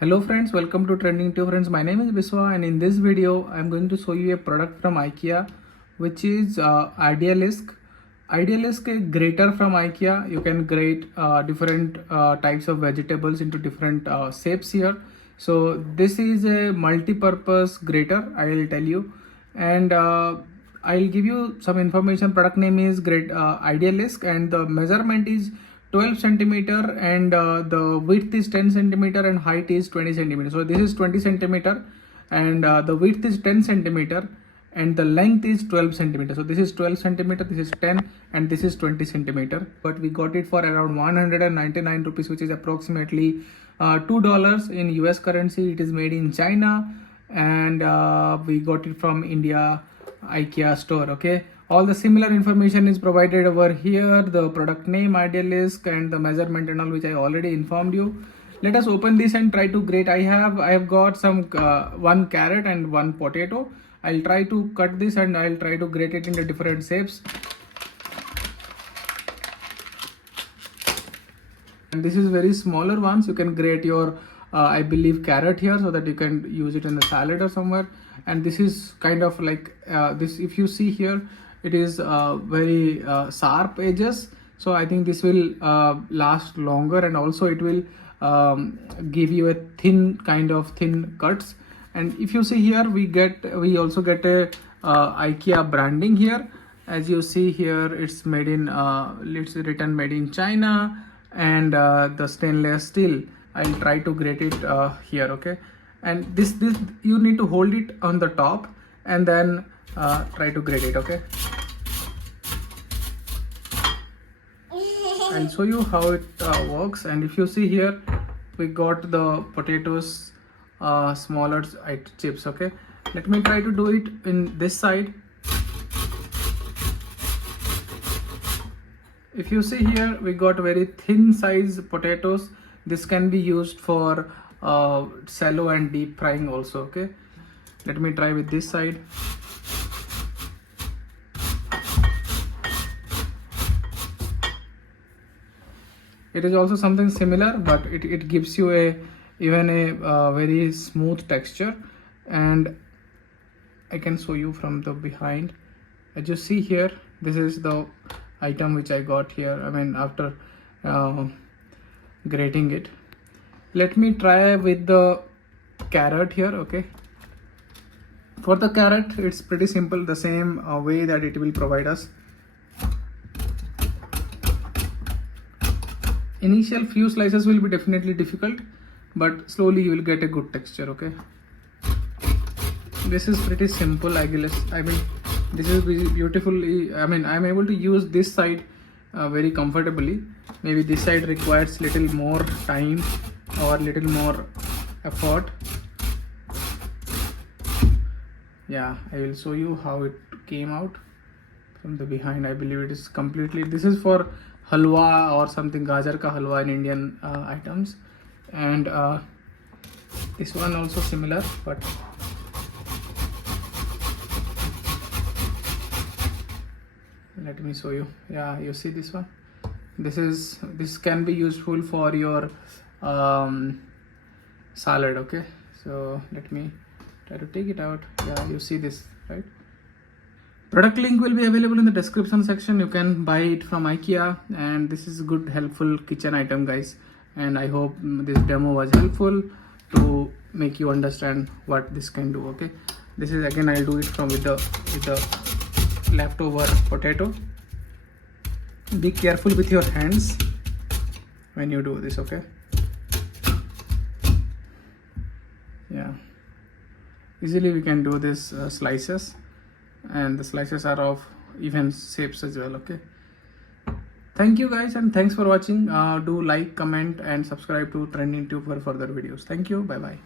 Hello friends, welcome to Trending Tube friends. My name is Biswa and in this video I'm going to show you a product from IKEA which is IDEALISK. IDEALISK a grater from IKEA. You can grate different types of vegetables into different shapes here. So this is a multi-purpose grater, I will tell you, and I'll give you some information. Product name is IDEALISK and the measurement is 12 centimeter and the width is 10 centimeter and height is 20 centimeter. So this is 20 centimeter and the width is 10 centimeter and the length is 12 centimeter. So this is 12 centimeter, this is 10 and this is 20 centimeter. But we got it for around 199 rupees, which is approximately $2 in US currency. It is made in China and we got it from India IKEA store. Okay, all the similar information is provided over here, the product name, IDEALISK, and the measurement and all, which I already informed you. Let us open this and try to grate. I have got some one carrot and one potato. I'll try to cut this and I'll try to grate it into different shapes. And this is very smaller ones. You can grate your I believe carrot here so that you can use it in a salad or somewhere. And this is kind of like this, if you see here, it is very sharp edges, so I think this will last longer, and also it will give you a thin cuts. And if you see here, we also get a IKEA branding here. As you see here, it's made in it's written made in China, and the stainless steel. I'll try to grate it here. Okay, and this you need to hold it on the top and then try to grate it. Okay, I'll show you how it works. And if you see here, we got the potatoes smaller chips. Okay, let me try to do it in this side. If you see here, we got very thin size potatoes. This can be used for shallow and deep frying also. Okay, let me try with this side. It is also something similar, but it gives you even a very smooth texture. And I can show you from the behind. As you see here, this is the item which I got here, I mean after grating it. Let me try with the carrot here. Okay, for the carrot, it's pretty simple, the same way that it will provide us. Initial few slices will be definitely difficult, but slowly you will get a good texture. Okay, this is pretty simple, I guess. I mean, this is beautifully, I mean, I'm able to use this side very comfortably. Maybe this side requires little more time or little more effort. Yeah, I will show you how it came out from the behind. I believe it is completely, this is for halwa or something, gajar ka halwa in Indian items. And this one also similar, but let me show you. Yeah, you see this one, this can be useful for your salad. Okay, so let me try to take it out. Yeah, you see this, right? Product link will be available in the description section. You can buy it from IKEA, and this is a good helpful kitchen item, guys. And I hope this demo was helpful to make you understand what this can do. Okay, this is again, I'll do it from with the leftover potato. Be careful with your hands when you do this. Okay, yeah, easily we can do this slices, and the slices are of even shapes as well. Okay, thank you guys, and thanks for watching. Do like, comment and subscribe to Trending Tube for further videos. Thank you, bye bye.